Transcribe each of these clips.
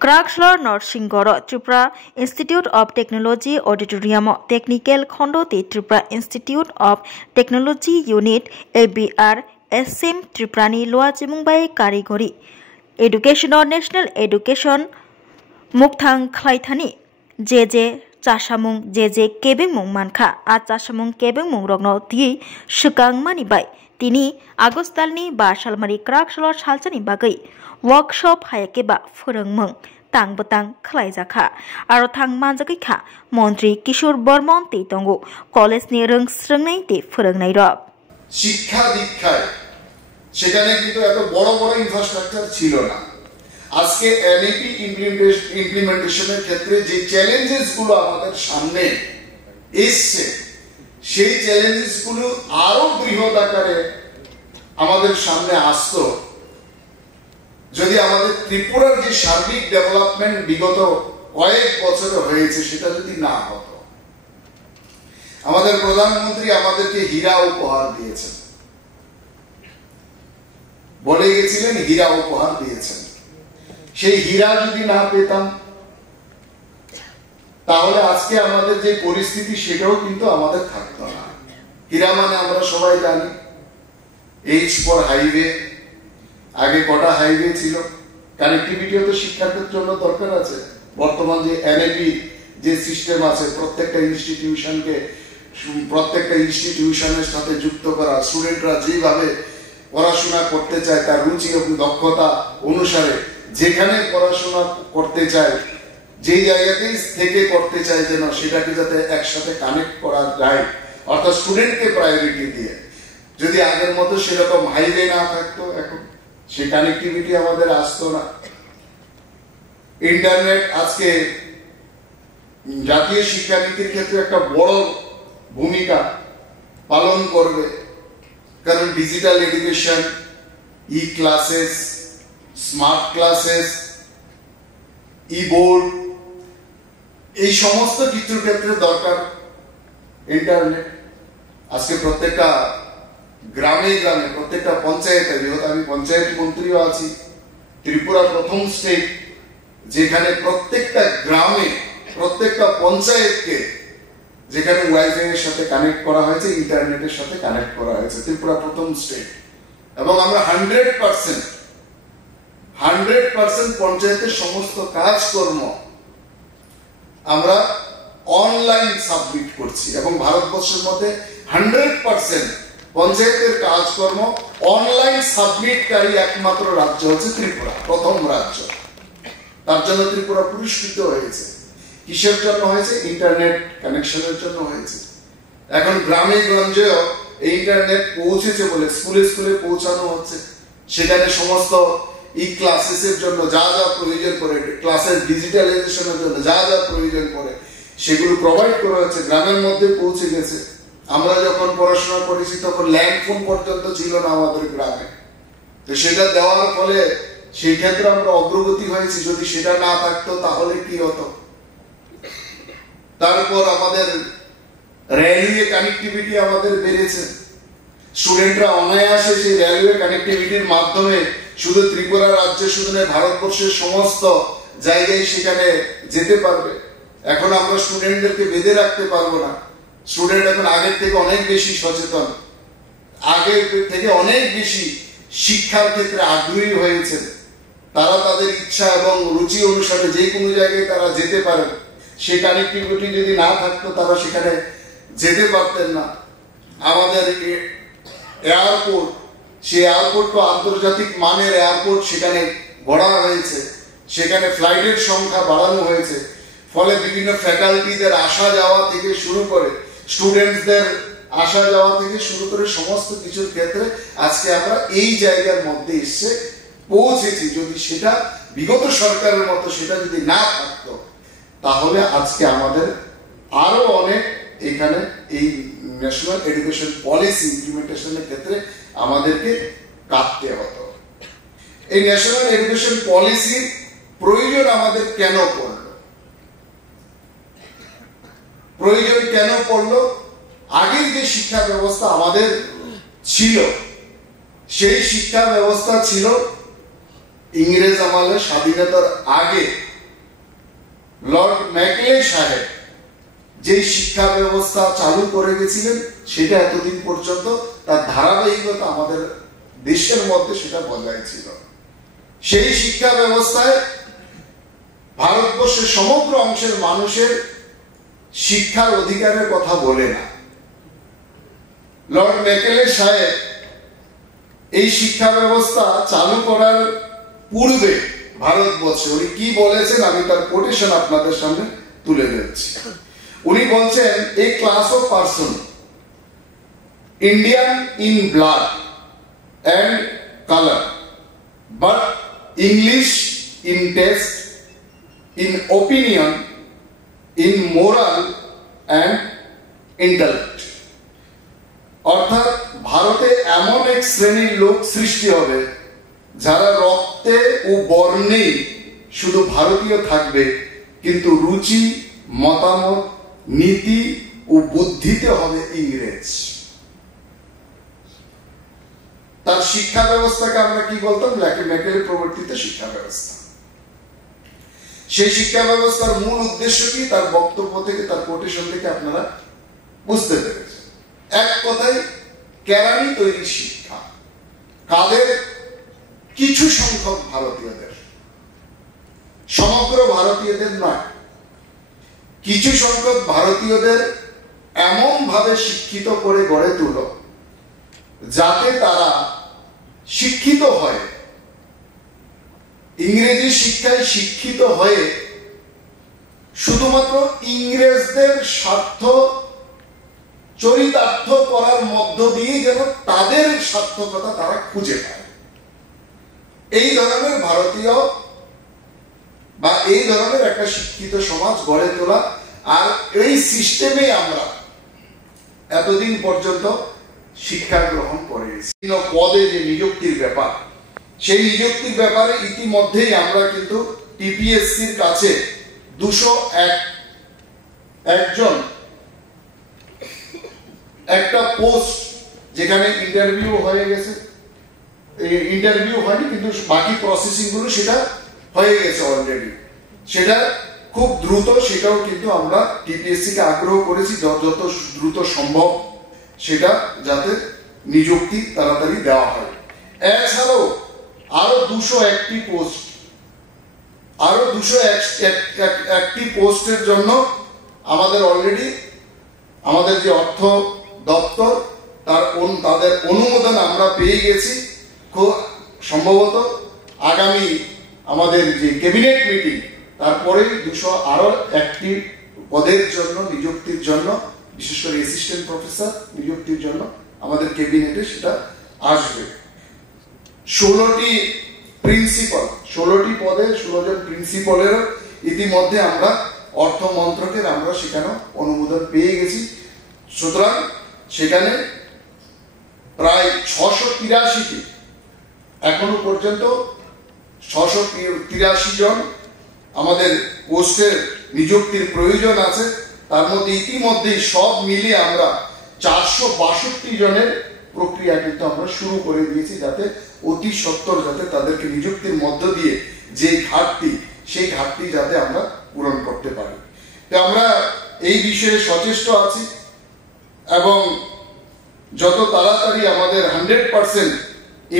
क्राक्सलर Narsinghgarh Tripura institute of technology auditorium technical खंडोते Tripura institute of technology unit ABR SM त्रिपुरानी लुआजिमुंबाई कारिगरी एडुकेशन नेशनल एडुकेशन मुक्तां खलाइथानी जे चासामुं जे केबेंमुं मानखा आ चासामुं केबेंमुं रगनो ति सुगां मानिबाय तिनी आगस्ट दालनि 5 सालमारि क्राक्सलर सालचानि बागै वर्कशॉप हायकेबा फोरोंमों तांबतां खलाइजाखा आरो थां मानजाखैखा मंत्री किशोर बर्मन ते दंगो कलेजनि रोंस्रोंनाय ते फोरोंनाय र शिक्षा दीक्षाय সেখানে কিন্তু এত বড় বড় ইনফ্রাস্ট্রাকচার ছিল না। আজকে এনইপি ইমপ্লিমেন্টেশনের ক্ষেত্রে যে চ্যালেঞ্জেস গুলো আমাদের সামনে এসছে সেই চ্যালেঞ্জেস গুলো আরো বৃহৎ আকারে আমাদের সামনে আসতো যদি আমাদের ত্রিপুরার যে সার্বিক ডেভেলপমেন্ট বিগত কয়েক বছরে হয়েছে সেটা যদি না হতো। আমাদের প্রধানমন্ত্রী আমাদেরকে হীরা উপহার দিয়েছেন, বলে গেছিলেন হীরা উপহার দিয়েছেন। সেই হীরা যদি না পেতাম তাহলে আজকে আমাদের যে পরিস্থিতি সেটাও কিন্তু আমাদের থাকতো না। হীরা মানে আমরা সবাই জানি H4 হাইওয়ে, আগে কটা হাইওয়ে ছিল, কানেক্টিভিটিও তো শিক্ষার্থীর জন্য দরকার আছে। বর্তমান যে এনএপি যে সিস্টেম আছে প্রত্যেকটা ইনস্টিটিউশনের সাথে যুক্ত করা, স্টুডেন্টরা যেভাবে পড়াশোনা করতে চায় তার রুচি এবং দক্ষতা অনুসারে যেখানে পড়াশোনা করতে চায় যেই জায়গাতেই থেকে করতে চায় যেন সেটাকে যাতে একসাথে কানেক্ট করা যায়, অর্থাৎ স্টুডেন্টকে প্রায়োরিটি দিয়ে। যদি আগের মতো সেরকম হাইওয়ে না থাকতো এখন সেই কানেক্টিভিটি আমাদের আসতো না। ইন্টারনেট আজকে জাতীয় শিক্ষানীতির ক্ষেত্রে একটা বড় ভূমিকা পালন করবে, কারণ ডিজিটাল এডুকেশন, ই ক্লাসেস, স্মার্ট ক্লাসেস, ই বোর্ড, এই সমস্ত কিছুর ক্ষেত্রে দরকার ইন্টারনেট। আজকে প্রত্যেকটা গ্রামে গ্রামে প্রত্যেকটা পঞ্চায়েতে, যেহেতু আমি পঞ্চায়েত মন্ত্রীও আছি, ত্রিপুরা প্রথম স্টেট যেখানে প্রত্যেকটা গ্রামে প্রত্যেকটা পঞ্চায়েতকে যেখানে ওয়াইফাই এর সাথে কানেক্ট করা হয়েছে, ইন্টারনেটের সাথে কানেক্ট করা হয়েছে, ত্রিপুরা প্রথম স্টেট। এবং আমরা 100% পঞ্চায়েতের সমস্ত কাজকর্ম আমরা অনলাইন সাবমিট করছি এবং ভারতবর্ষের মধ্যে 100% পঞ্চায়েতের কাজকর্ম অনলাইন সাবমিটকারী একমাত্র রাজ্য হচ্ছে ত্রিপুরা, প্রথম রাজ্য। তার জন্য ত্রিপুরা পুরস্কৃত হয়েছে। কিসের জন্য হয়েছে? ইন্টারনেট কানেকশনের জন্য হয়েছে। এখন গ্রামে গঞ্জেও ইন্টারনেট পৌঁছেছে বলে স্কুলে পৌঁছানো হচ্ছে। সেখানে সমস্ত ই ক্লাসেসের জন্য যা যা প্রয়োজন পড়ে, ক্লাসের ডিজিটালাইজেশনের জন্য যা যা প্রয়োজন পড়ে সেগুলো প্রোভাইড করা হচ্ছে, গ্রামের মধ্যে পৌঁছে গেছে। আমরা যখন পড়াশোনা করেছি তখন ল্যান্ড ফোন পর্যন্ত ছিল না আমাদের গ্রামে, তো সেটা দেওয়ার ফলে সেই ক্ষেত্রে আমরা অগ্রগতি হয়েছি। যদি সেটা না থাকতো তাহলে কি হতো? তারপর আমাদের রেলওয়ে কানেক্টিভিটি আমাদের বেড়েছে। স্টুডেন্টরা অনায়াসে সেই রেলওয়ে কানেক্টিভিটির মাধ্যমে শুধু ত্রিপুরা রাজ্যে শুধু নয় ভারতবর্ষের সমস্ত জায়গায় সেখানে যেতে পারবে। এখন আমরা স্টুডেন্টদেরকে বেঁধে রাখতে পারবো না। স্টুডেন্ট এখন আগের থেকে অনেক বেশি সচেতন, আগের থেকে অনেক বেশি শিক্ষার ক্ষেত্রে আগ্রহী হয়েছে। তারা তাদের ইচ্ছা এবং রুচি অনুসারে যে কোনো জায়গায় তারা যেতে পারেন। সেই কানেক্টিভিটি যদি না থাকতো তারা সেখানে যেতে পারতেন না। আমাদের এয়ারপোর্ট, সেই এয়ারপোর্ট আন্তর্জাতিক মানের এয়ারপোর্ট সেখানে গড়া হয়েছে, সেখানে ফ্লাইটের সংখ্যা বাড়ানো হয়েছে। ফলে বিভিন্ন ফ্যাকাল্টিদের আসা যাওয়া থেকে শুরু করে স্টুডেন্টসদের আসা যাওয়া থেকে শুরু করে সমস্ত কিছুর ক্ষেত্রে আজকে আমরা এই জায়গার মধ্যে এসে পৌঁছেছি। যদি সেটা বিগত সরকারের মতো সেটা যদি না থাকতো তাহলে আজকে আমাদের আরো অনেক এখানে এই ন্যাশনাল এডুকেশন পলিসি ইমপ্লিমেন্টেশনের ক্ষেত্রে আমাদেরকে কাটতে হতো। এই ন্যাশনাল এডুকেশন পলিসির প্রয়োজন আমাদের কেন পড়লো? প্রয়োজন কেন পড়লো? আগের যে শিক্ষা ব্যবস্থা আমাদের ছিল সেই শিক্ষা ব্যবস্থা ছিল ইংরেজ আমলে স্বাধীনতার আগে লর্ড ম্যাকলে সাহেব যে শিক্ষা ব্যবস্থা চালু করে গেছিলেন সেটা এতদিন পর্যন্ত তার ধারাবাহিকতা আমাদের দেশের মধ্যে সেটা বজায় ছিল। সেই শিক্ষা ব্যবস্থায় ভারতবর্ষের সমগ্র অংশের মানুষের শিক্ষার অধিকারের কথা বলে না। লর্ড ম্যাকলে সাহেব এই শিক্ষা ব্যবস্থা চালু করার পূর্বে ভারতবর্ষে উনি কি বলেছেন আমি তার কোটেশন আপনাদের সামনে তুলে ধরছি। উনি বলছেন, a class of person Indian in blood and color, but English in taste, in opinion, in moral and intellect. অর্থাৎ ভারতে এমন এক শ্রেণীর লোক সৃষ্টি হবে যারা রক্তে ও বর্ণে শুধু ভারতীয় থাকবে, কিন্তু রুচি, মতামত, নীতি ও বুদ্ধিতে হবে ইংরেজ। তার শিক্ষা ব্যবস্থাকে আমরা কি বলতাম? ম্যাকলে প্রবর্তিত শিক্ষা ব্যবস্থা। সেই শিক্ষা ব্যবস্থার মূল উদ্দেশ্য কি তার বক্তব্য থেকে, তার কোটেশন থেকে আপনারা বুঝতে পেরেছেন। এক কথায় কেরানি তৈরি শিক্ষা। কাদের? কিছু সংখ্যক ভারতীয়দের, সমগ্র ভারতীয়দের নয়। কিছু সংখ্যক ভারতীয়দের এমন ভাবে শিক্ষিত করে গড়ে তুল যাতে তারা শিক্ষিত হয়, ইংরেজি শিক্ষায় শিক্ষিত হয়ে শুধুমাত্র ইংরেজদের স্বার্থ চরিতার্থ করার মধ্য দিয়ে যেন তাদের সার্থকতা তারা খুঁজে পায়। এই ধরনের ভারতীয় বা এই ধরনের একটা শিক্ষিত সমাজ গড়ে তোলা, আর এই সিস্টেমে আমরা এতদিন পর্যন্ত শিক্ষা গ্রহণ করে বিভিন্ন পদে যে নিযুক্তির ব্যাপার, সেই নিযুক্তির ব্যাপারে ইতিমধ্যেই আমরা কিন্তু টিপিএসসির কাছে 201 জন একটা পোস্ট, যেখানে ইন্টারভিউ হয়ে গেছে, ইন্টারভিউ হয়নি কিন্তু বাকি প্রসেসিং গুলো সেটা হয়ে গেছে অলরেডি, সেটা খুব দ্রুত সেটাও কিন্তু আমরা টিপিএসসি কে আগ্রহ করেছি যত দ্রুত সম্ভব সেটা যাতে নিযুক্তি তাড়াতাড়ি দেওয়া হয়। এছাড়াও আরো 201টি পোস্ট, আরো 201টি পোস্টের জন্য আমাদের অলরেডি আমাদের যে অর্থ দপ্তর তাদের অনুমোদন আমরা পেয়ে গেছি। খুব সম্ভবত আগামী আমাদের যে ক্যাবিনেট মিটিং তারপরে 201টি পদের জন্য নিযুক্তির জন্য, বিশেষ করে অ্যাসিস্ট্যান্ট প্রফেসর নিযুক্তির জন্য আমাদের ক্যাবিনেটে সেটা আসবে। 16টি প্রিন্সিপাল, 16টি পদে 16 জন প্রিন্সিপালের ইতিমধ্যে আমরা অর্থ মন্ত্রকের আমরা সেখানে অনুমোদন পেয়ে গেছি। সুতরাং সেখানে প্রায় 683টি এখনো পর্যন্ত 683 জন আমাদের পোস্টের নিযুক্তির প্রয়োজন আছে। তার মধ্যে ইতিমধ্যে সব মিলিয়ে আমরা 462 জনের প্রক্রিয়া কিন্তু আমরা শুরু করে দিয়েছি, যাতে অতি সত্বর যাতে তাদেরকে নিযুক্তির মধ্য দিয়ে যে ঘাটতি, সেই ঘাটতি যাতে আমরা পূরণ করতে পারি। তো আমরা এই বিষয়ে সচেষ্ট আছি এবং যত তাড়াতাড়ি আমাদের 100%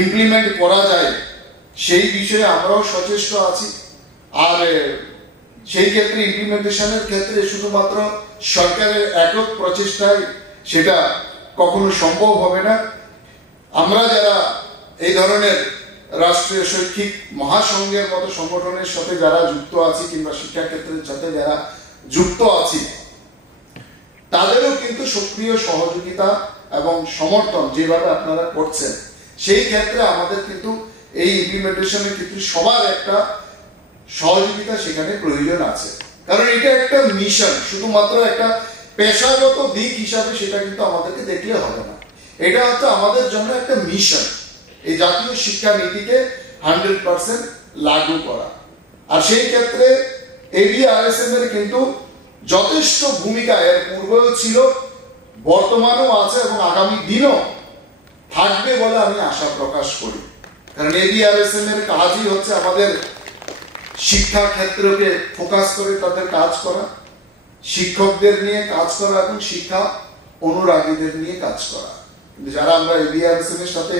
ইমপ্লিমেন্ট করা যায় সেই বিষয়ে আমরাও সচেষ্ট আছি। আর সেই ক্ষেত্রে ইমপ্লিমেন্টেশনের ক্ষেত্রে শুধুমাত্র সরকারের একক প্রচেষ্টায় সেটা কখনো সম্ভব হবে না। আমরা যারা এই ধরনের রাষ্ট্রীয় শৈক্ষিক মহাসংঘের মতো সংগঠনের সাথে যারা যুক্ত আছি কিংবা শিক্ষা ক্ষেত্রের সাথে যারা যুক্ত আছি, তাদেরও কিন্তু সক্রিয় সহযোগিতা এবং সমর্থন যেভাবে আপনারা করছেন, সেই ক্ষেত্রে আমাদের কিন্তু এই ইমপ্লিমেন্টেশনের ক্ষেত্রে সবার একটা সহযোগিতা সেখানে প্রয়োজন আছে। কারণ এটা একটা মিশন, শুধুমাত্র একটা পেশাগত দিক হিসাবে সেটা কিন্তু আমাদেরকে দেখলে হবে না। এটা হচ্ছে আমাদের জন্য একটা মিশন, এই জাতীয় শিক্ষা নীতিকে 100% লাগু করা। আর সেই ক্ষেত্রে এবিআরএসএম এর কিন্তু যথেষ্ট ভূমিকা এর পূর্বেও ছিল, বর্তমানেও আছে এবং আগামী দিনও থাকবে বলে আমি আশা প্রকাশ করি। কারণ এবিআরএসএম এর কাজই হচ্ছে আমাদের শিক্ষা ক্ষেত্রকে ফোকাস করে তাদের কাজ করা, শিক্ষকদের নিয়ে কাজ করা এবং শিক্ষা অনুরাগীদের নিয়ে কাজ করা। কিন্তু যারা আমরা এবিআরএসএম এর সাথে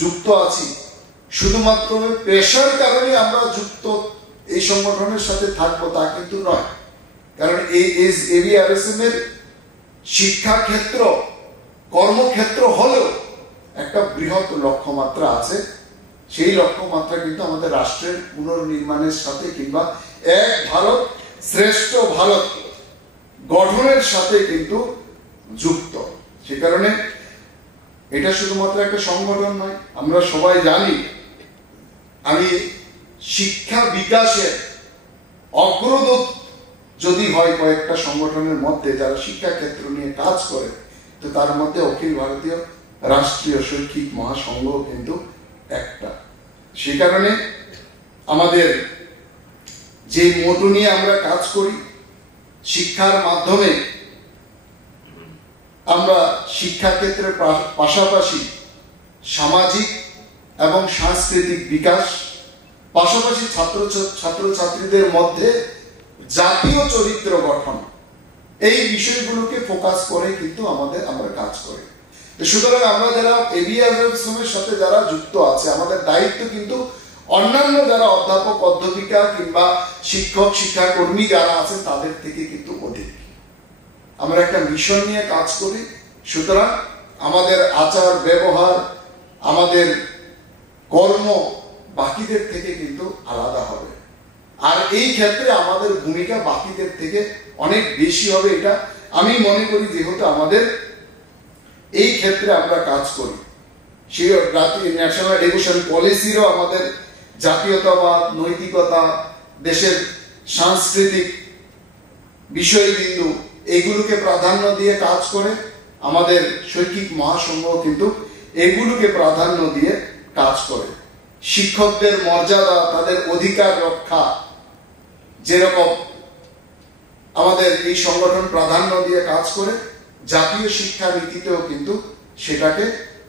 যুক্ত আছি, শুধুমাত্র পেশার কারণে আমরা যুক্ত এই সংগঠনের সাথে থাকবো তা কিন্তু নয়। কারণ এই এবিআরএসএম এর শিক্ষা ক্ষেত্র, কর্মক্ষেত্র হলেও একটা বৃহৎ লক্ষ্যমাত্রা আছে। সেই লক্ষ্যমাত্রা কিন্তু আমাদের রাষ্ট্রের পুনর্নির্মাণের সাথে কিংবা এক ভারত শ্রেষ্ঠ ভারত গঠনের সাথে কিন্তু যুক্ত। সে কারণে এটা শুধুমাত্র একটা সংগঠন নয়, আমরা সবাই জানি আমি শিক্ষা বিকাশের অগ্রদূত যদি হয় কয়েকটা সংগঠনের মধ্যে যারা শিক্ষা ক্ষেত্র নিয়ে কাজ করে, তো তার মধ্যে অখিল ভারতীয় রাষ্ট্রীয় শৈক্ষিক মহাসংঘ কিন্তু একটা। সে কারণে আমাদের যে মোটো নিয়ে আমরা কাজ করি, শিক্ষার মাধ্যমে আমরা শিক্ষা ক্ষেত্রের পাশাপাশি সামাজিক এবং সাংস্কৃতিক বিকাশ, পাশাপাশি ছাত্রছাত্রীদের মধ্যে জাতীয় চরিত্র গঠন, এই বিষয়গুলোকে ফোকাস করে কিন্তু আমরা কাজ করি। সুতরাং আমরা যারা এবিআরএসএম এর সাথে যারা যুক্ত আছে, আমাদের দায়িত্ব কিন্তু অন্যান্য যারা অধ্যাপক অধ্যাপিকা কিংবা শিক্ষক শিক্ষাকর্মী যারা আছেন তাদের থেকে কিন্তু অধিক। আমরা একটা মিশন নিয়ে কাজ করি। সুতরাং আমাদের আচার ব্যবহার, আমাদের কর্ম বাকিদের থেকে কিন্তু আলাদা হবে। আর এই ক্ষেত্রে আমাদের ভূমিকা বাকিদের থেকে অনেক বেশি হবে, এটা আমি মনে করি। যেহেতু আমাদের এই ক্ষেত্রে আমরা কাজ করি, সেই ন্যাশনাল এডুকেশন পলিসিরও আমাদের জাতীয়তাবাদ, নৈতিকতা, দেশের সাংস্কৃতিক বিষয়বিন্দু এগুলোকে প্রাধান্য দিয়ে কাজ করে। আমাদের শৈক্ষিক মহাসংঘ কিন্তু এগুলোকে প্রাধান্য দিয়ে কাজ করে। শিক্ষকদের মর্যাদা, তাদের অধিকার রক্ষা যেরকম আমাদের এই সংগঠন প্রাধান্য দিয়ে কাজ করে, জাতীয় শিক্ষা নীতিতেও কিন্তু সেটাকে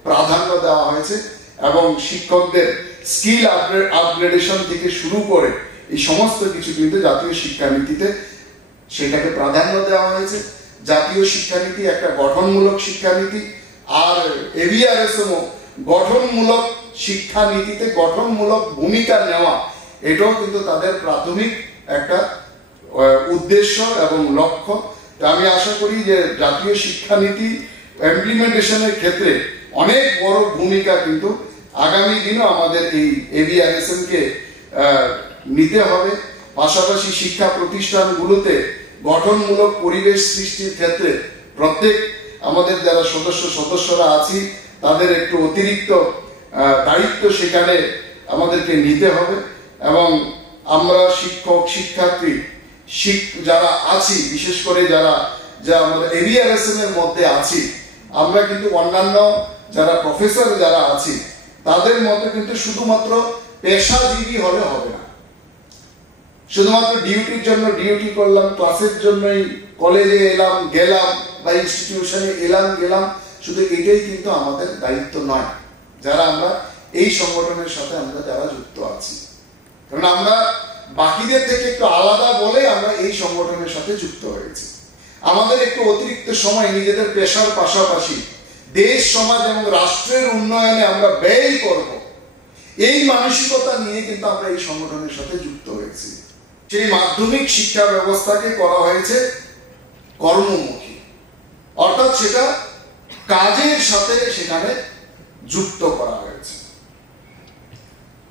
প্রাধান্য দেওয়া হয়েছে এবং শিক্ষকদের স্কিল আপগ্রেডেশন থেকে শুরু করে এই সমস্ত কিছু কিন্তু জাতীয় শিক্ষানীতিতে সেটাকে প্রাধান্য দেওয়া হয়েছে। জাতীয় শিক্ষানীতি একটা গঠনমূলক শিক্ষানীতি, আর এবিআরএসএম গঠনমূলক শিক্ষানীতিতে গঠনমূলক ভূমিকা নেওয়া, এটাও কিন্তু তাদের প্রাথমিক একটা উদ্দেশ্য এবং লক্ষ্য। আমি আশা করি যে জাতীয় শিক্ষানীতি ইমপ্লিমেন্টেশনের ক্ষেত্রে অনেক বড় ভূমিকা কিন্তু আগামী দিনও আমাদের এই এবিআরএসএম কে নিতে হবে। পাশাপাশি শিক্ষা প্রতিষ্ঠানগুলোতে গঠনমূলক পরিবেশ সৃষ্টির ক্ষেত্রে প্রত্যেক আমাদের যারা সদস্যরা আছি তাদের একটু অতিরিক্ত দায়িত্ব সেখানে আমাদেরকে নিতে হবে। এবং আমরা শিক্ষক শিক্ষার্থী যারা আছি, বিশেষ করে যারা আমাদের এবিআরএসএম এর মধ্যে আছি, আমরা কিন্তু অন্যান্য যারা প্রফেসর যারা আছি তাদের মতো কিন্তু শুধুমাত্র পেশাজীবী হলে হবে না। শুধুমাত্র ডিউটির জন্য ডিউটি করলাম, ক্লাসের জন্যই কলেজে এলাম গেলাম বা ইনস্টিটিউশনে এলাম গেলাম, শুধু এটাই কিন্তু আমাদের দায়িত্ব নয় যারা আমরা এই সংগঠনের সাথে আমরা যারা যুক্ত আছি। কারণ আমরা বাকিদের থেকে একটু আলাদা বলে আমরা এই সংগঠনের সাথে যুক্ত হয়েছি। আমাদের একটু অতিরিক্ত সময় নিজেদের পেশার পাশাপাশি দেশ সমাজ এবং রাষ্ট্রের উন্নয়নে আমরা ব্যয় করব, এই মানসিকতা নিয়ে কিন্তু আমরা এই সংগঠনের সাথে যুক্ত হয়েছি। সেই মাধ্যমিক শিক্ষা ব্যবস্থাকে করা হয়েছে কর্মমুখী, অর্থাৎ সেটা কাজের সাথে সেখানে যুক্ত করা হয়েছে।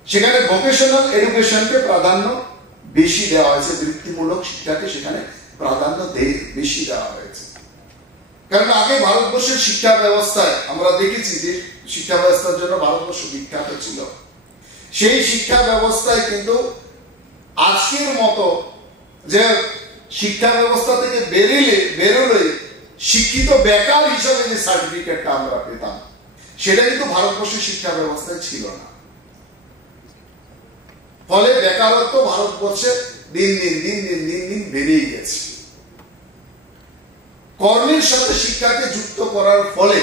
সেখানে ভোকেশনাল এডুকেশনকে প্রাধান্য বেশি দেওয়া হয়েছে, বৃত্তিমূলক শিক্ষাকে সেখানে প্রাধান্য বেশি দেওয়া হয়েছে। কারণ আগে ভারতবর্ষের শিক্ষা ব্যবস্থায় আমরা দেখেছি যে শিক্ষা ব্যবস্থার জন্য ভারতবর্ষ বিখ্যাত ছিল। সেই শিক্ষা ব্যবস্থায় কিন্তু আজকের মতো যে শিক্ষা ব্যবস্থা থেকে বেরোলে শিক্ষিত বেকার হিসাবে যে সার্টিফিকেটটা আমরা পেতাম, সেটা কিন্তু ভারতবর্ষের শিক্ষা ব্যবস্থায় ছিল না। ফলে বেকারত্ব ভারতবর্ষে দিন দিন বেড়েই গেছে। কর্মের সাথে শিক্ষাকে যুক্ত করার ফলে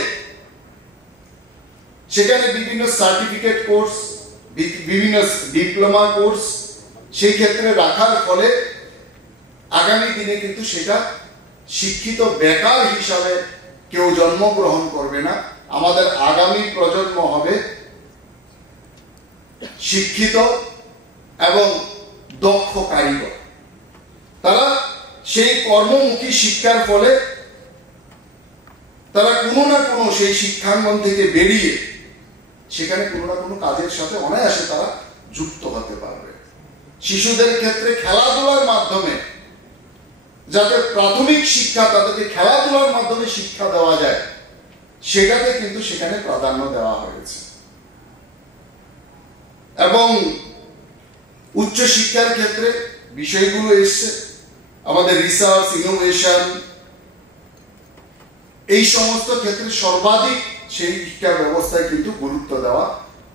সেখানে বিভিন্ন সার্টিফিকেট কোর্স, বিভিন্ন ডিপ্লোমা কোর্স, সেই ক্ষেত্রে রাখার ফলে আগামী দিনে কিন্তু সেটা শিক্ষিত বেকার হিসাবে কেউ জন্মগ্রহণ করবে না। আমাদের আগামী প্রজন্ম হবে শিক্ষিত এবং দক্ষ কারিগর। তারা সেই কর্মমুখী শিক্ষার ফলে তারা কোনো না কোনো সেই শিক্ষাঙ্গন থেকে বেরিয়ে সেখানে কোনো না কোনো কাজের সাথে অনায়াসে তারা যুক্ত হতে পারবে। শিশুদের ক্ষেত্রে খেলাধুলার মাধ্যমে যাতে প্রাথমিক শিক্ষা তাদেরকে খেলাধুলার মাধ্যমে শিক্ষা দেওয়া যায়, সেটাতে কিন্তু সেখানে প্রাধান্য দেওয়া হয়েছে। এবং উচ্চ শিক্ষার ক্ষেত্রে বিষয়গুলো এসছে, আমাদের রিসার্চ, ইনোভেশন, এই সমস্ত ক্ষেত্রে সর্বাধিক সেই শিক্ষা ব্যবস্থায় কিন্তু গুরুত্ব দেওয়া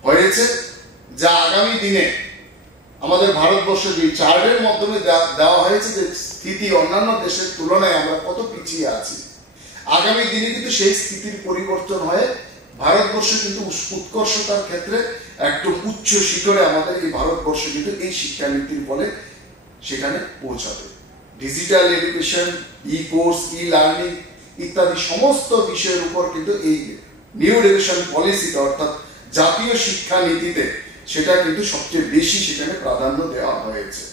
হয়েছে, যা আগামী দিনে আমাদের ভারতবর্ষ যে চার্টের মাধ্যমে দেওয়া হয়েছে যে স্থিতি অন্যান্য দেশের তুলনায় আমরা কত পিছিয়ে আছি, আগামী দিনে কিন্তু সেই স্থিতির পরিবর্তন হয়ে ভারতবর্ষ কিন্তু উৎকর্ষতার ক্ষেত্রে একদম উচ্চ শিখরে আমাদের এই ভারতবর্ষ কিন্তু এই শিক্ষানীতির ফলে সেখানে পৌঁছাবে। ডিজিটাল এডুকেশন, ই কোর্স, ই লার্নিং ইত্যাদি সমস্ত বিষয়ের উপর কিন্তু এই নিউ এডুকেশন পলিসিটা অর্থাৎ জাতীয় শিক্ষা নীতিতে সেটা কিন্তু সবচেয়ে বেশি সেখানে প্রাধান্য দেওয়া হয়েছে।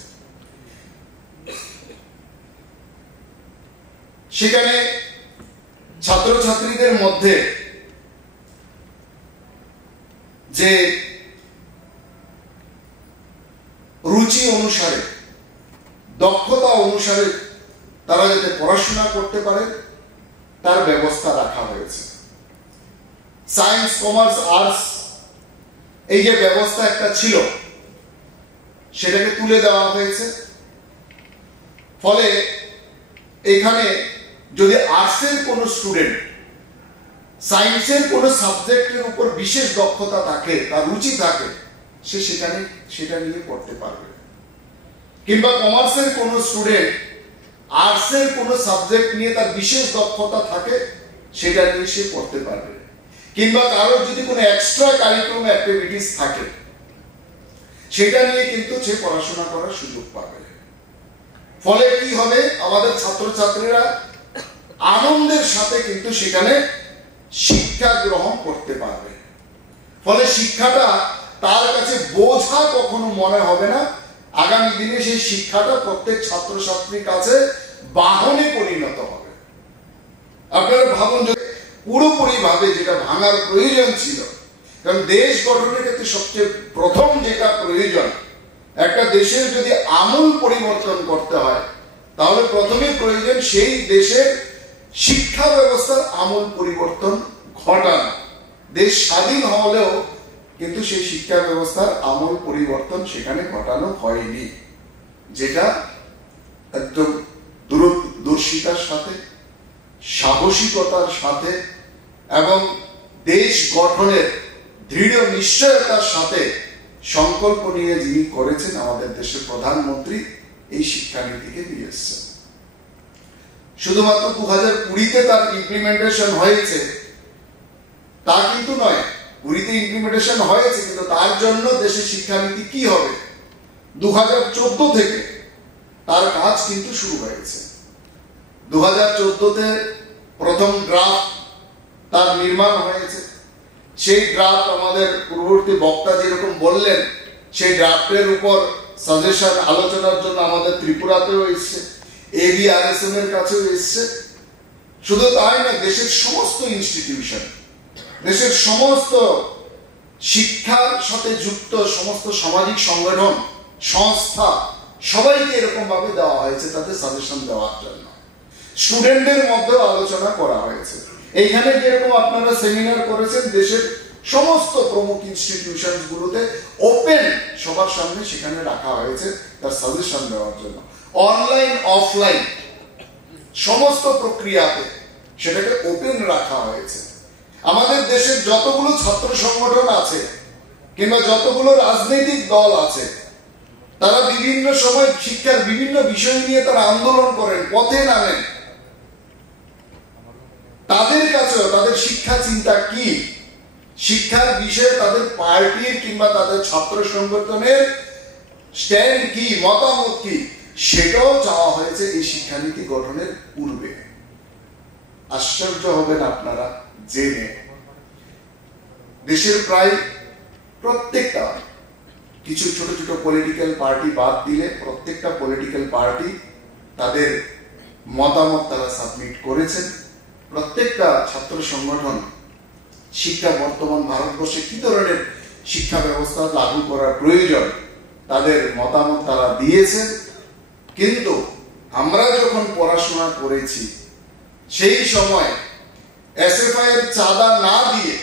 সেখানে ছাত্রছাত্রীদের মধ্যে যে রুচি অনুসারে, দক্ষতা অনুসারে তারা যাতে পড়াশোনা করতে পারে তার ব্যবস্থা রাখা হয়েছে। সায়েন্স, কমার্স, আর্টস এই যে ব্যবস্থা একটা ছিল সেটাকে তুলে দেওয়া হয়েছে। ফলে এখানে যদি আর্টসের কোনো স্টুডেন্ট সায়েন্সের কোনো সাবজেক্টের উপর বিশেষ দক্ষতা থাকে, তার রুচি থাকে, সে সেখানে সেটা নিয়ে পড়তে পারবে। কিংবা কমার্সের কোনো স্টুডেন্ট আর্টসের কোনো সাবজেক্ট নিয়ে তার বিশেষ দক্ষতা থাকে, সেটা নিয়ে সে পড়তে পারবে। কিংবা কারোর যদি কোনো এক্সট্রা কারিকুলাম অ্যাক্টিভিটিস থাকে, সেটা নিয়ে কিন্তু সে পড়াশোনা করার সুযোগ পাবে। ফলে কি হবে, আমাদের ছাত্রছাত্রীরা আনন্দের সাথে কিন্তু সেখানে শিক্ষা গ্রহণ করতে পারবে। ফলে শিক্ষাটা তার কাছে বোঝা কখনো মনে হবে না। আগামী দিনে সেই শিক্ষাটা প্রত্যেক ছাত্রছাত্রীর কাছে বাহনে পরিণত হবে। আপনারা ভাবুন, পুরোপুরি ভাবে যেটা ভাঙার প্রয়োজন ছিল, কারণ দেশ গঠনের ক্ষেত্রে সবচেয়ে প্রথম যেটা প্রয়োজন, একটা দেশের যদি আমূল পরিবর্তন করতে হয় তাহলে প্রথমে প্রয়োজন সেই দেশের শিক্ষা ব্যবস্থার আমূল পরিবর্তন ঘটানো। দেশ স্বাধীন হলেও কিন্তু সেই শিক্ষা ব্যবস্থার আমূল পরিবর্তন সেখানে ঘটানো হয়নি, যেটা একদম দূরদর্শিতার সাথে, সাহসিকতার সাথে এবং দেশ গঠনের দৃঢ় নিশ্চয়তার সাথে সংকল্প নিয়ে যিনি করেছেন আমাদের দেশের প্রধানমন্ত্রী, এই শিক্ষানীতিকে নিয়ে এসেছেন। শুধুমাত্র 2020-তে তার ইমপ্লিমেন্টেশন হয়েছে তা কিন্তু নয়। 20-তে ইমপ্লিমেন্টেশন হয়েছে, কিন্তু তার জন্য দেশের শিক্ষানীতি কি হবে 2014 থেকে তার কাজ কিন্তু শুরু হয়েছে। 2014-তে প্রথম ড্রাফট তার নির্মাণ হয়েছে। সেই ড্রাফট আমাদের পূর্ববর্তী বক্তা যেরকম বললেন, সেই ড্রাফটের উপর সাজেশন আলোচনার জন্য আমাদের ত্রিপুরাতেও এসছে, ABRSM এর কাছেও এসছে। শুধু তাই না, দেশের সমস্ত ইনস্টিটিউশন, দেশের সমস্ত শিক্ষার সাথে যুক্ত সমস্ত সামাজিক সংগঠন, সংস্থা, সবাইকে এরকম ভাবে দেওয়া হয়েছে তাদের সাজেশন দেওয়ার জন্য। স্টুডেন্টদের মধ্যেও আলোচনা করা হয়েছে। এইখানে যেরকম আপনারা সেমিনার করেছেন, দেশের সমস্ত প্রমুখ ইনস্টিটিউশন গুলোতে ওপেন সবার সামনে সেখানে রাখা হয়েছে তার সাজেশন দেওয়ার জন্য। অনলাইন, অফলাইন সমস্ত প্রক্রিয়াতে সেটাকে ওপেন রাখা হয়েছে। আমাদের দেশের যতগুলো ছাত্র সংগঠন আছে কিংবা যতগুলো রাজনৈতিক দল আছে, তারা বিভিন্ন সময় শিক্ষার বিভিন্ন বিষয় নিয়ে তারা আন্দোলন করেন, পথে নামেন। তাদের কাছেও তাদের শিক্ষা চিন্তা কি, শিক্ষার বিষয়ে তাদের পার্টির কিংবা তাদের ছাত্র সংগঠনের স্ট্যান্ড কি, মতামত কি, সেটাও চাওয়া হয়েছে এই শিক্ষানীতি গঠনের পূর্বে। আশ্চর্য হবেন আপনারা জেনে, দেশের প্রায় প্রত্যেকটা, কিছু ছোট ছোট পলিটিক্যাল পার্টি বাদ দিলে প্রত্যেকটা পলিটিক্যাল পার্টি তাদের মতামত তারা সাবমিট করেছেন। প্রত্যেকটা ছাত্র সংগঠন শিক্ষা বর্তমান ভারতবর্ষে কি ধরনের শিক্ষা ব্যবস্থা লাগু করার প্রয়োজন তাদের মতামত তারা দিয়েছেন। কিন্তু আমরা যখন পড়াশোনা করেছি সেই সময় এসএফআই এর চাঁদা না দিয়ে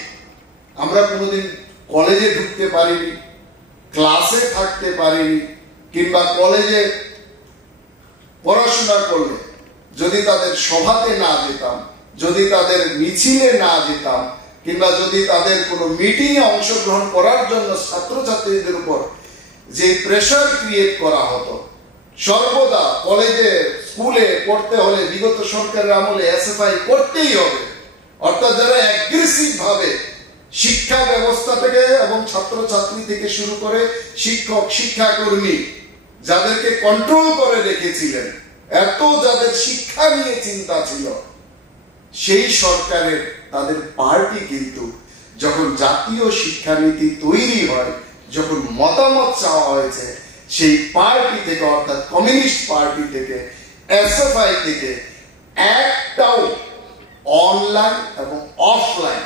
আমরা কোনোদিন কলেজে ঢুকতে পারিনি, ক্লাসে থাকতে পারিনি, কিংবা কলেজে পড়াশোনা করলে যদি তাদের সভাতে না যেতাম, যদি তাদের মিছিলে না যেতাম, কিংবা যদি তাদের কোনো মিটিংয়ে অংশগ্রহণ করার জন্য ছাত্রছাত্রীদের উপর যে প্রেসার ক্রিয়েট করা হতো, সর্বদা কলেজে স্কুলে পড়তে হলে বিগত সরকারের আমলে এসএফআই করতেই হবে, অর্থাৎ যারা অ্যাগ্রেসিভ ভাবে শিক্ষা ব্যবস্থা থেকে এবং ছাত্রছাত্রী থেকে শুরু করে শিক্ষক শিক্ষাকর্মী যাদেরকে কন্ট্রোল করে রেখেছিলেন, এত যাদের শিক্ষা নিয়ে চিন্তা ছিল, সেই সরকারের তাদের পার্টি কিন্তু যখন জাতীয় শিক্ষানীতি তৈরি হয়, যখন মতামত চাওয়া হয়েছে, সেই পার্টি থেকে অর্থাৎ কমিউনিস্ট পার্টি থেকে, এসএফআই থেকে একটাও অনলাইন এবং অফলাইন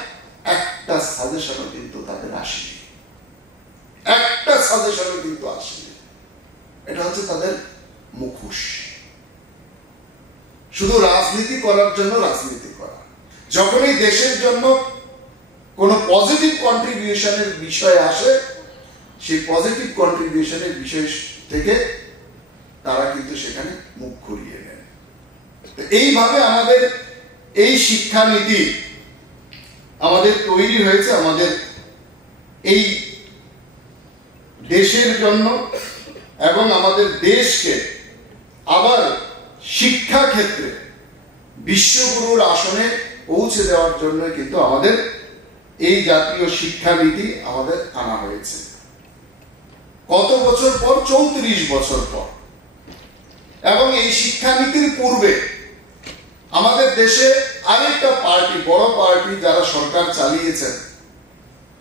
একটা সাজেশনও কিন্তু তাদের আসেনি, একটা সাজেশনও কিন্তু আসেনি। এটা হচ্ছে তাদের মুখোশ, শুধু রাজনীতি করার জন্য রাজনীতি করা। যখনই দেশের জন্য কোনো পজিটিভ কন্ট্রিবিউশনের বিষয় আসে, সেই পজিটিভ কন্ট্রিবিউশনের বিষয় থেকে তারা কিন্তু সেখানে মুখ ঘুরিয়ে নেন। এইভাবে আমাদের এই শিক্ষানীতি আমাদের তৈরি হয়েছে আমাদের এই দেশের জন্য, এবং আমাদের দেশকে আবার শিক্ষা ক্ষেত্রে বিশ্বগুরুর আসনে পৌঁছে দেওয়ার জন্য কিন্তু আমাদের এই জাতীয় শিক্ষানীতি আমাদের আনা হয়েছে। কত বছর পর? 34 বছর পর। এবং এই শিক্ষানীতির পূর্বে আমাদের দেশে আরেকটা পার্টি, বড় পার্টি যারা সরকার চালিয়েছেন,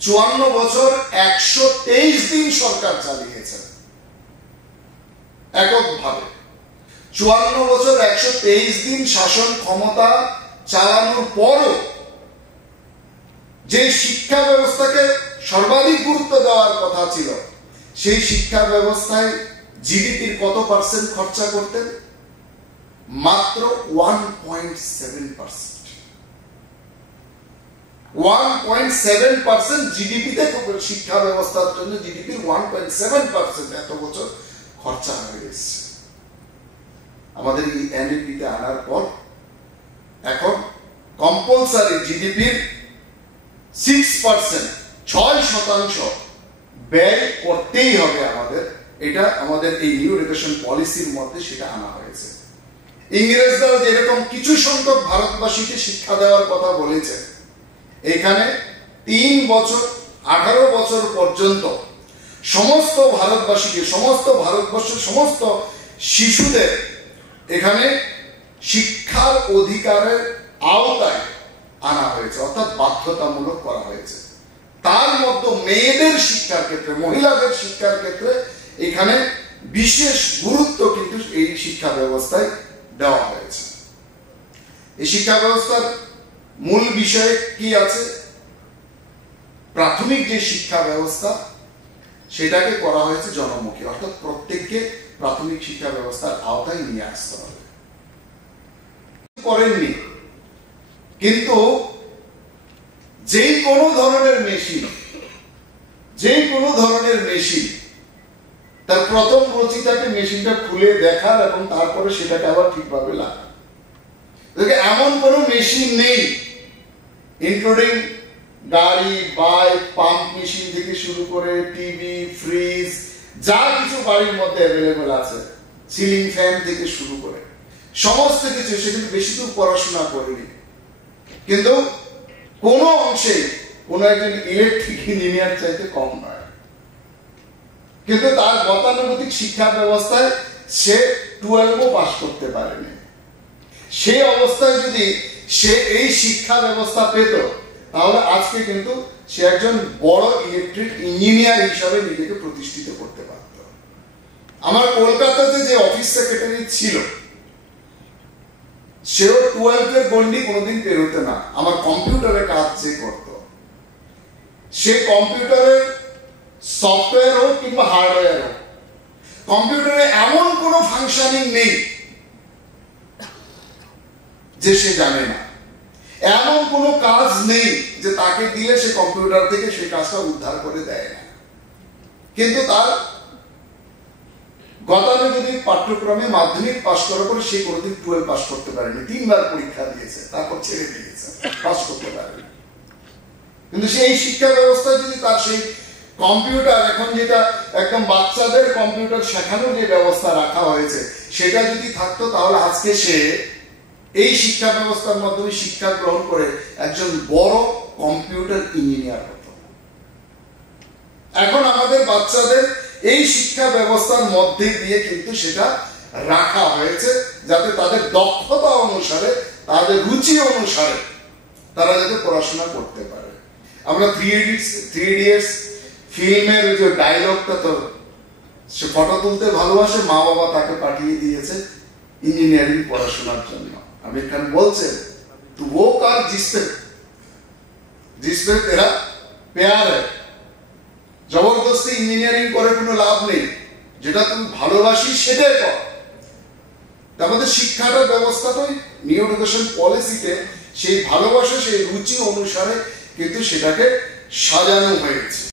54 বছর 123 দিন সরকার চালিয়েছেন এককভাবে। 54 বছর 123 দিন শাসন ক্ষমতা চালানোর পরও যে শিক্ষা ব্যবস্থাকে সর্বাধিক গুরুত্ব দেওয়ার কথা ছিল, সেই শিক্ষা ব্যবস্থায় জিডিপির কত পার্সেন্ট খরচা করতেন? মাত্র 1.7%। 1.7% জিডিপিতে শিক্ষা ব্যবস্থার জন্য জিডিপির 1.7% এত বছর খরচা হয়ে গেছে। আমাদের এই এনইপিতে আনার পর এখন কম্পালসারি জিডিপির 6%, 6% ব্যয় করতেই হবে আমাদের। এটা আমাদের এই নিউ এডুকেশন পলিসির মধ্যে সেটা আনা হয়েছে। ইংরেজরা যেরকম কিছু সংখ্যক ভারতবাসীকে শিক্ষা দেওয়ার কথা বলেছে, এখানে 3 বছর 18 বছর পর্যন্ত সমস্ত ভারতবাসীকে, সমস্ত ভারতবর্ষের সমস্ত শিশুদের এখানে শিক্ষার অধিকারের আওতায় আনা হয়েছে, অর্থাৎ বাধ্যতামূলক করা হয়েছে। তার মধ্যে মেয়েদের শিক্ষার ক্ষেত্রে, মহিলাদের শিক্ষার ক্ষেত্রে এখানে বিশেষ গুরুত্ব কিন্তু এই শিক্ষা ব্যবস্থায় দেওয়া হয়েছে। এই শিক্ষা ব্যবস্থার মূল বিষয়ে কি আছে? প্রাথমিক যে শিক্ষা ব্যবস্থা সেটাকে করা হয়েছে জনমুখী, অর্থাৎ প্রত্যেককে প্রাথমিক শিক্ষা ব্যবস্থার আওতায় নিয়ে আসতে হবে। করেননি, কিন্তু যে কোনো ধরনের মেশিন, যে কোনো ধরনের মেশিন তার প্রথম রচিতাকে মেশিনটা খুলে দেখার এবং তারপরে সেটাকে আবার ঠিকভাবে লাগা। এমন কোনো মেশিন নেই, ইনক্লুডিং গাড়ি, বাইক, পাম্প মেশিন থেকে শুরু করে টিভি, ফ্রিজ, যা কিছু বাড়ির মধ্যে অ্যাভেলেবল আছে, সিলিং ফ্যান থেকে শুরু করে সমস্ত কিছু। সে কিন্তু বেশি দূর পড়াশোনা করেনি, কিন্তু কোন অংশে কোন একজন ইলেকট্রিক ইঞ্জিনিয়ার চাইতে কম নয়। কিন্তু তার গতানুগতিক শিক্ষা ব্যবস্থায় সে 12ও পাস করতে পারেনি। সেই অবস্থায় যদি সে এই শিক্ষা ব্যবস্থা পেত, তাহলে আজকে কিন্তু সে একজন বড় ইলেকট্রিক ইঞ্জিনিয়ার হিসাবে নিজেকে প্রতিষ্ঠিত করতে পারত। আমার কলকাতাতে যে অফিস সেক্রেটারি ছিল, সেও 12 গন্ডি কোনোদিন পেরোতে না। আমার কম্পিউটারে কাজ যে করত, সে কম্পিউটারের সফটওয়্যার হোক কিংবা হার্ডওয়্যার হোক, কম্পিউটারে এমন কোনো ফাংশনিং নেই যে সে জানে না, এমন কোনো কাজ নেই যে তাকে দিলে সে কম্পিউটার থেকে সেই কাজটা উদ্ধার করে দেয় না। কিন্তু তার গতানুগতিক পাঠ্যক্রমে মাধ্যমিক পাস করার পরে সে কোনোদিন 12 পাস করতে পারেনি। 3 বার পরীক্ষা দিয়েছে, তারপর ছেড়ে দিয়েছে, পাস করতে পারেনি। কিন্তু সেই শিক্ষা ব্যবস্থা যদি তার সেই কম্পিউটার, এখন যেটা একদম বাচ্চাদের কম্পিউটার শেখানোর যে ব্যবস্থা রাখা হয়েছে, সেটা যদি থাকতো, তাহলে আজকে সে এই শিক্ষা ব্যবস্থার মাধ্যমে শিক্ষা গ্রহণ করে একজন বড় কম্পিউটার ইঞ্জিনিয়ার হতো। এখন আমাদের বাচ্চাদের এই শিক্ষা ব্যবস্থার মধ্যে দিয়ে কিন্তু সেটা রাখা হয়েছে, যাতে তাদের দক্ষতা অনুসারে, তাদের রুচি অনুসারে তারা যাতে পড়াশোনা করতে পারে। আমরা 3 ইডিয়টস ফিল্মের যে ডায়লগটা, তো সে ফটো তুলতে ভালোবাসে, মা বাবা তাকে পাঠিয়ে দিয়েছে ইঞ্জিনিয়ারিং পড়াশোনার জন্য। আমির খান বলছে, তু वो कर जिसपे तेरा प्यार है, জবরদস্তি ইঞ্জিনিয়ারিং করে কোনো লাভ নেই, যেটা তুমি ভালোবাসি সেটাই কর। আমাদের শিক্ষাটা ব্যবস্থাটাই নিউ এডুকেশন পলিসিতে সেই ভালোবাসা, সেই রুচি অনুসারে কিন্তু সেটাকে সাজানো হয়েছে।